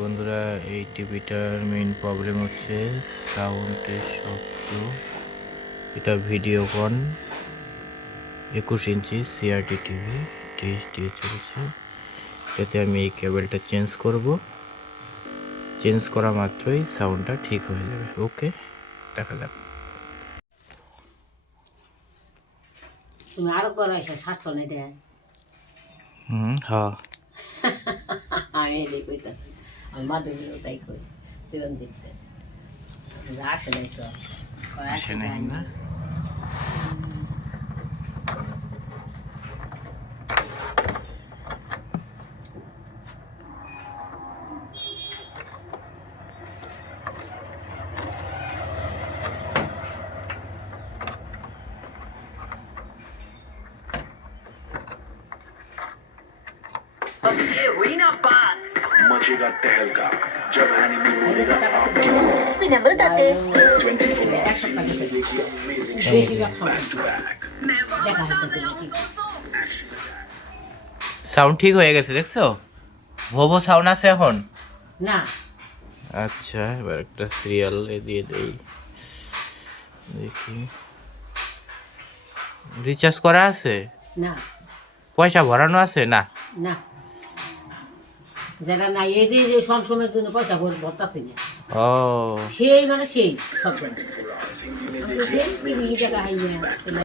বন্ধুরা, এই টিভিটার main problem হচ্ছে সাউন্ডের শব্দ। এটা ভিডিওকন 21 ইঞ্চি সিআরটি টিভি ডিশ দিয়ে চলছে। যাতে আমি এই কেবলটা চেঞ্জ করব, চেঞ্জ করা মাত্রই সাউন্ডটা ঠিক হয়ে যাবে। ওকে, দেখা যাক। তুমি আরো করো এসে স্বাস্থ্য নেই দেয়। হ্যাঁ, আমি এটাই কইতাছি, আমার মাধবীও তাই কই চিরঞ্জিতকে আসে নাই তো আসে নাই না। अब ये हुई ना बात मचेगा तहलका जब एनिमी बोलेगा आपकी मी नंबर बताते 24 hours में देखिए अमेजिंग বেশি शोज রাখা बैक टू बैक দেখা হইতেছে নাকি সাউন্ড ঠিক হয়ে গেছে, দেখছো? ভোভো সাউন্ড আছে এখন। না আচ্ছা, এবার একটা সিরিয়াল দিয়ে দেই, দেখি। রিচার্জ করা আছে? না পয়সা ভরানো আছে? না। না যারা না এই যে সময়ের জন্য পয়সা ভরতাছি না, ও, সেই মানে সেই সব জানে। আমি তো সেই টিভি দেখা হয় না।